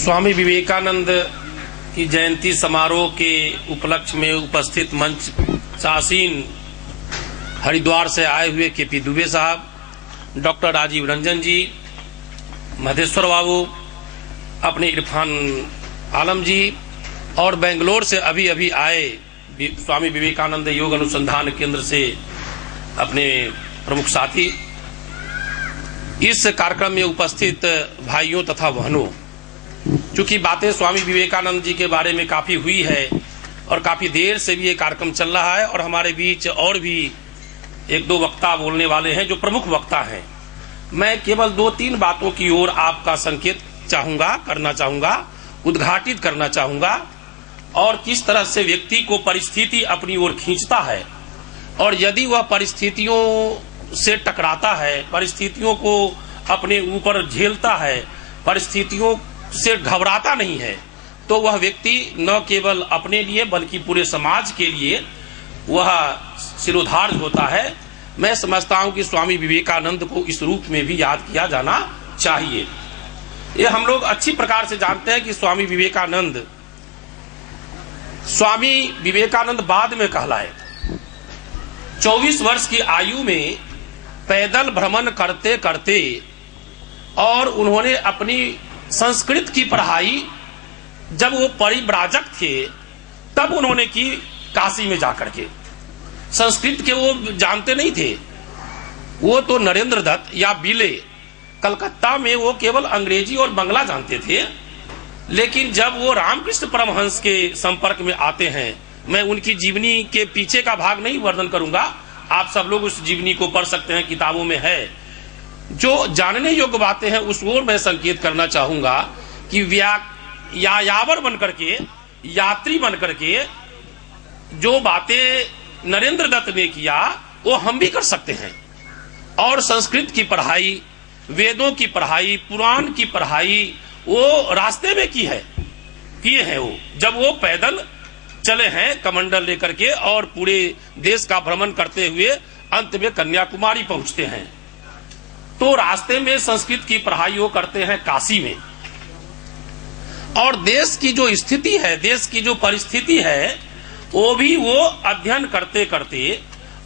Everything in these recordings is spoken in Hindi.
स्वामी विवेकानंद की जयंती समारोह के उपलक्ष्य में उपस्थित मंच शासीन हरिद्वार से आए हुए केपी दुबे साहब, डॉक्टर राजीव रंजन जी, मधेश्वर बाबू, अपने इरफान आलम जी और बेंगलोर से अभी अभी आए स्वामी विवेकानंद योग अनुसंधान केंद्र से अपने प्रमुख साथी, इस कार्यक्रम में उपस्थित भाइयों तथा बहनों, चूंकि बातें स्वामी विवेकानंद जी के बारे में काफी हुई है और काफी देर से भी ये कार्यक्रम चल रहा है और हमारे बीच और भी एक दो वक्ता बोलने वाले हैं जो प्रमुख वक्ता हैं। मैं केवल 2-3 बातों की ओर आपका संकेत करना चाहूंगा, उद्घाटित करना चाहूंगा और किस तरह से व्यक्ति को परिस्थिति अपनी ओर खींचता है और यदि वह परिस्थितियों से टकराता है, परिस्थितियों को अपने ऊपर झेलता है, परिस्थितियों से घबराता नहीं है, तो वह व्यक्ति न केवल अपने लिए बल्कि पूरे समाज के लिए वह सिरोधार्य होता है। मैं समझता हूं कि स्वामी विवेकानंद को इस रूप में भी याद किया जाना चाहिए। ये हम लोग अच्छी प्रकार से जानते हैं कि स्वामी विवेकानंद बाद में कहलाए। 24 वर्ष की आयु में पैदल भ्रमण करते करते और उन्होंने अपनी संस्कृत की पढ़ाई, जब वो परिव्राजक थे तब उन्होंने की काशी में जाकर के। संस्कृत के वो जानते नहीं थे, वो तो नरेंद्र दत्त या बिले कलकत्ता में वो केवल अंग्रेजी और बंगला जानते थे। लेकिन जब वो रामकृष्ण परमहंस के संपर्क में आते हैं, मैं उनकी जीवनी के पीछे का भाग नहीं वर्णन करूंगा, आप सब लोग उस जीवनी को पढ़ सकते हैं, किताबों में है। जो जानने योग्य बातें हैं उस ओर मैं संकेत करना चाहूंगा कि यायावर बनकर के, यात्री बनकर के जो बातें नरेंद्र दत्त ने किया वो हम भी कर सकते हैं। और संस्कृत की पढ़ाई, वेदों की पढ़ाई, पुराण की पढ़ाई वो रास्ते में किए हैं वो, जब वो पैदल चले हैं कमंडल लेकर के और पूरे देश का भ्रमण करते हुए अंत में कन्याकुमारी पहुंचते हैं। तो रास्ते में संस्कृत की पढ़ाई वो करते हैं काशी में। और देश की जो स्थिति है, देश की जो परिस्थिति है, वो भी वो अध्ययन करते करते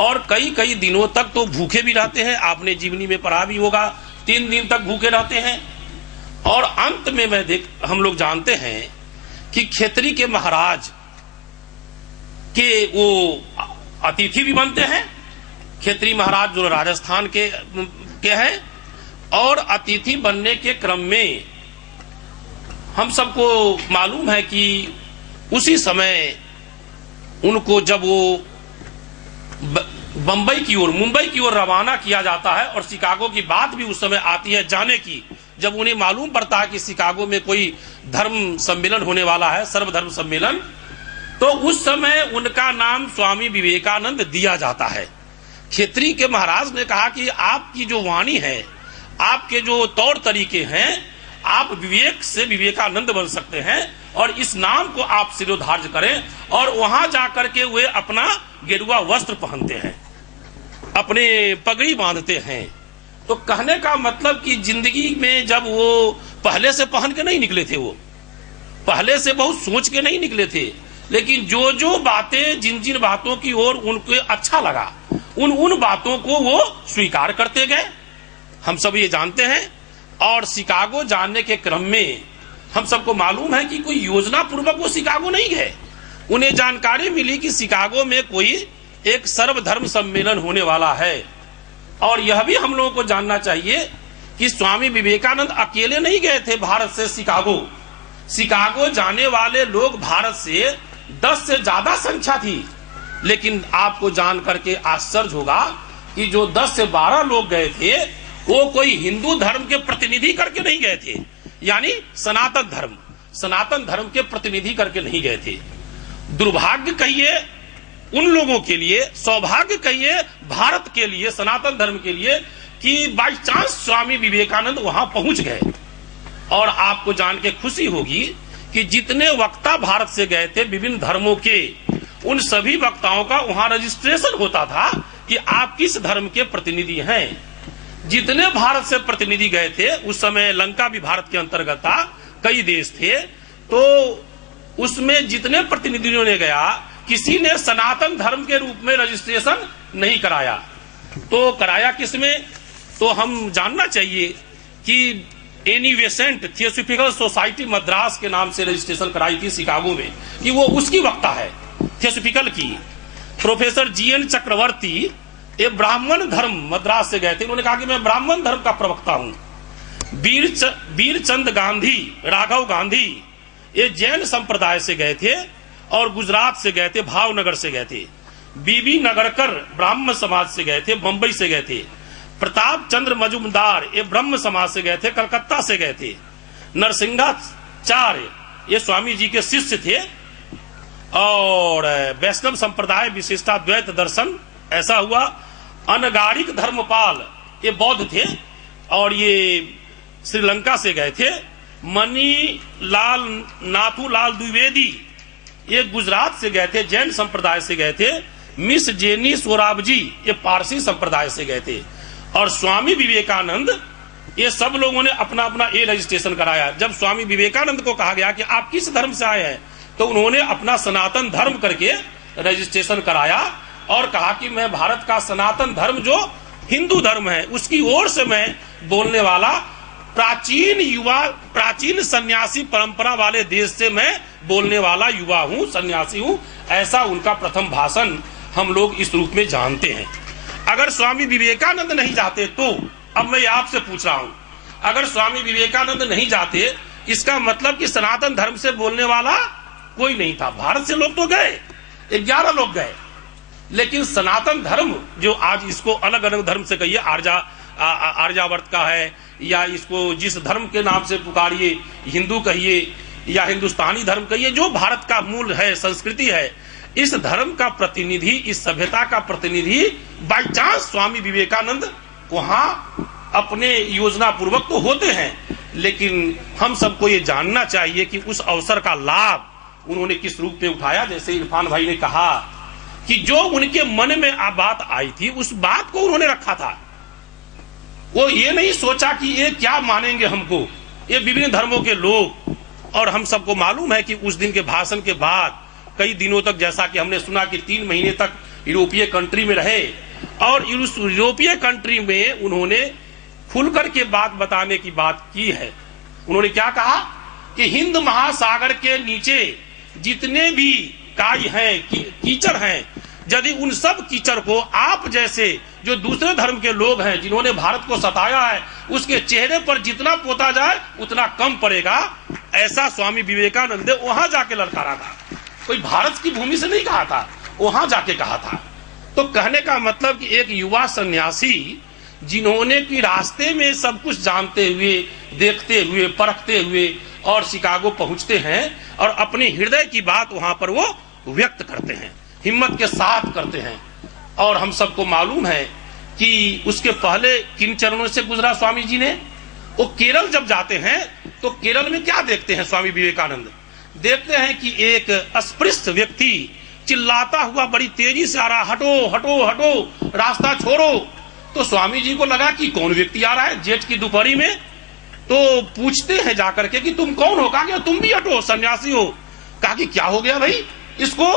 और कई दिनों तक तो भूखे भी रहते हैं। आपने जीवनी में पढ़ा भी होगा, 3 दिन तक भूखे रहते हैं। और अंत में हम लोग जानते हैं कि खेतरी के महाराज के वो अतिथि भी बनते हैं। खेतरी महाराज जो राजस्थान के हैं, और अतिथि बनने के क्रम में हम सबको मालूम है कि उसी समय उनको जब वो मुंबई की ओर रवाना किया जाता है और शिकागो की बात भी उस समय आती है जाने की, जब उन्हें मालूम पड़ता है कि शिकागो में कोई धर्म सम्मेलन होने वाला है, सर्वधर्म सम्मेलन, तो उस समय उनका नाम स्वामी विवेकानंद दिया जाता है। खेतरी के महाराज ने कहा कि आपकी जो वाणी है, आपके जो तौर तरीके हैं, आप विवेक से विवेकानंद बन सकते हैं और इस नाम को आप सिरोधार्य करें। और वहां जाकर के वे अपना गेरुआ वस्त्र पहनते हैं, अपने पगड़ी बांधते हैं। तो कहने का मतलब कि जिंदगी में जब वो पहले से पहन के नहीं निकले थे, वो पहले से बहुत सोच के नहीं निकले थे, लेकिन जो बातें, जिन बातों की ओर उनको अच्छा लगा, उन बातों को वो स्वीकार करते गए। हम सब ये जानते हैं। और शिकागो जाने के क्रम में हम सबको मालूम है कि कोई योजना पूर्वक वो शिकागो नहीं गए। उन्हें जानकारी मिली कि शिकागो में कोई एक सर्वधर्म सम्मेलन होने वाला है। और यह भी हम लोगों को जानना चाहिए कि स्वामी विवेकानंद अकेले नहीं गए थे भारत से शिकागो जाने वाले लोग भारत से 10 से ज्यादा संख्या थी। लेकिन आपको जान करके आश्चर्य होगा कि जो 10 से 12 लोग गए थे वो कोई हिंदू धर्म के प्रतिनिधि करके नहीं गए थे, यानी सनातन धर्म के प्रतिनिधि करके नहीं गए थे। दुर्भाग्य कहिए उन लोगों के लिए, सौभाग्य कहिए भारत के लिए, सनातन धर्म के लिए, कि बाई चांस स्वामी विवेकानंद वहां पहुंच गए। और आपको जान के खुशी होगी कि जितने वक्ता भारत से गए थे विभिन्न धर्मों के, उन सभी वक्ताओं का वहां रजिस्ट्रेशन होता था कि आप किस धर्म के प्रतिनिधि हैं। जितने भारत से प्रतिनिधि गए थे, उस समय लंका भी भारत के अंतर्गत था, कई देश थे, तो उसमें जितने प्रतिनिधियों ने गया, किसी ने सनातन धर्म के रूप में रजिस्ट्रेशन नहीं कराया। तो कराया किसमें? तो हम जानना चाहिए कि एनिवेसेंट थियोसॉफिकल सोसाइटी मद्रास के नाम से रजिस्ट्रेशन कराई थी शिकागो में, कि वो उसकी वक्ता है थियोसॉफिकल की। प्रोफेसर जीएन चक्रवर्ती ये ब्राह्मण धर्म मद्रास से गए थे, उन्होंने कहा कि मैं ब्राह्मण धर्म का प्रवक्ता हूं। वीरचंद गांधी, राघव गांधी ये जैन संप्रदाय से गए थे और गुजरात से गए थे, भावनगर से गए थे। बीबी नगरकर ब्राह्मण समाज से गए थे, बंबई से गए थे। प्रताप चंद्र मजुमदार ये ब्रह्म समाज से गए थे, कलकत्ता से गए थे। नरसिंहाचार्य ये स्वामी जी के शिष्य थे और वैष्णव संप्रदाय विशिष्टाद्वैत दर्शन ऐसा हुआ। अनगारिक धर्मपाल ये बौद्ध थे और ये श्रीलंका से गए थे। मनी लाल नाथूलाल द्विवेदी ये गुजरात से गए थे, जैन संप्रदाय से गए थे। मिस जेनी सोराबजी ये पारसी संप्रदाय से गए थे। और स्वामी विवेकानंद ये सब लोगों ने अपना अपना ये रजिस्ट्रेशन कराया। जब स्वामी विवेकानंद को कहा गया कि आप किस धर्म से आए हैं, तो उन्होंने अपना सनातन धर्म करके रजिस्ट्रेशन कराया और कहा कि मैं भारत का सनातन धर्म जो हिंदू धर्म है उसकी ओर से मैं बोलने वाला प्राचीन सन्यासी परंपरा वाले देश से मैं बोलने वाला युवा हूं, सन्यासी हूं। ऐसा उनका प्रथम भाषण हम लोग इस रूप में जानते हैं। अगर स्वामी विवेकानंद नहीं जाते, तो अब मैं आपसे पूछ रहा हूं, अगर स्वामी विवेकानंद नहीं जाते, इसका मतलब कि सनातन धर्म से बोलने वाला कोई नहीं था। भारत से लोग तो गए, 11 लोग गए, लेकिन सनातन धर्म जो आज इसको अलग अलग धर्म से कहिए, आर्यावर्त का है या इसको जिस धर्म के नाम से पुकारिए, हिंदू कहिए या हिंदुस्तानी धर्म कहिए, जो भारत का मूल है, संस्कृति है, इस धर्म का प्रतिनिधि, इस सभ्यता का प्रतिनिधि बाई चांस स्वामी विवेकानंद वहां अपने योजना पूर्वक तो होते हैं, लेकिन हम सबको ये जानना चाहिए कि उस अवसर का लाभ उन्होंने किस रूप में उठाया। जैसे इरफान भाई ने कहा कि जो उनके मन में बात आई थी, उस बात को उन्होंने रखा था। वो ये नहीं सोचा कि ये क्या मानेंगे हमको, ये विभिन्न धर्मों के लोग। और हम सबको मालूम है कि उस दिन के भाषण के बाद कई दिनों तक, जैसा कि हमने सुना कि 3 महीने तक यूरोपीय कंट्री में रहे और उस यूरोपीय कंट्री में उन्होंने खुलकर के बात बताने की बात की है। उन्होंने क्या कहा कि हिंद महासागर के नीचे जितने भी काई हैं, कीचड़ हैं, यदि उन सब कीचड़ को आप जैसे जो दूसरे धर्म के लोग हैं जिन्होंने भारत को सताया है, उसके चेहरे पर जितना पोता जाए उतना कम पड़ेगा। ऐसा स्वामी विवेकानंद ने वहां जाके ललकारा था। कोई भारत की भूमि से नहीं कहा था, वहां जाके कहा था। तो कहने का मतलब कि एक युवा सन्यासी जिन्होंने कि रास्ते में सब कुछ जानते हुए, देखते हुए, परखते हुए और शिकागो पहुंचते हैं और अपने हृदय की बात वहां पर वो व्यक्त करते हैं, हिम्मत के साथ करते हैं। और हम सबको मालूम है कि उसके पहले किन चरणों से गुजरा स्वामी जी ने। वो केरल जब जाते हैं तो केरल में क्या देखते हैं स्वामी विवेकानंद? देखते हैं कि एक अस्पृश्य व्यक्ति चिल्लाता हुआ बड़ी तेजी से आ रहा, हटो हटो हटो, रास्ता छोड़ो। तो स्वामी जी को लगा कि कौन व्यक्ति आ रहा है जेठ की दोपहरी में। तो पूछते हैं जाकर के कि तुम कौन हो? कहा कि तुम भी हटो, सन्यासी हो। कहा कि क्या हो गया भाई इसको?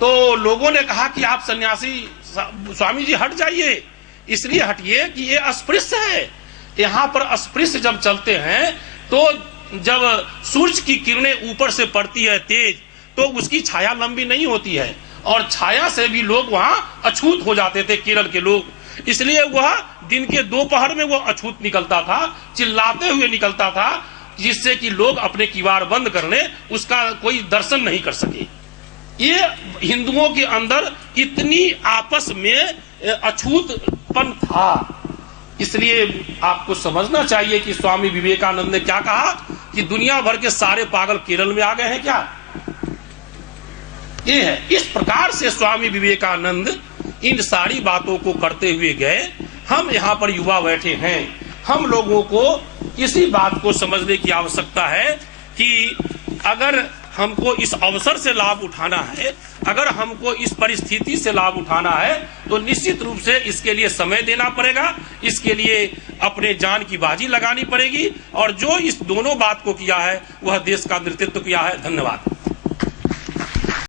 तो लोगों ने कहा कि आप सन्यासी, स्वामी जी हट जाइए। इसलिए हटिए कि ये अस्पृश्य है। यहाँ पर अस्पृश्य जब चलते हैं तो जब सूर्य की किरणें ऊपर से पड़ती है तेज, तो उसकी छाया लंबी नहीं होती है और छाया से भी लोग वहां अछूत हो जाते थे, केरल के लोग। इसलिए वह दिन के दोपहर में वो अछूत निकलता था, चिल्लाते हुए निकलता था, जिससे कि लोग अपने किवाड़ बंद कर ले, उसका कोई दर्शन नहीं कर सके। ये हिंदुओं के अंदर इतनी आपस में अछूतपन था। इसलिए आपको समझना चाहिए कि स्वामी विवेकानंद ने क्या कहा कि दुनिया भर के सारे पागल केरल में आ गए हैं क्या? ये है। इस प्रकार से स्वामी विवेकानंद इन सारी बातों को करते हुए गए। हम यहाँ पर युवा बैठे हैं, हम लोगों को इसी बात को समझने की आवश्यकता है कि अगर हमको इस अवसर से लाभ उठाना है, अगर हमको इस परिस्थिति से लाभ उठाना है, तो निश्चित रूप से इसके लिए समय देना पड़ेगा, इसके लिए अपने जान की बाजी लगानी पड़ेगी। और जो इस दोनों बात को किया है वह देश का नेतृत्व किया है। धन्यवाद।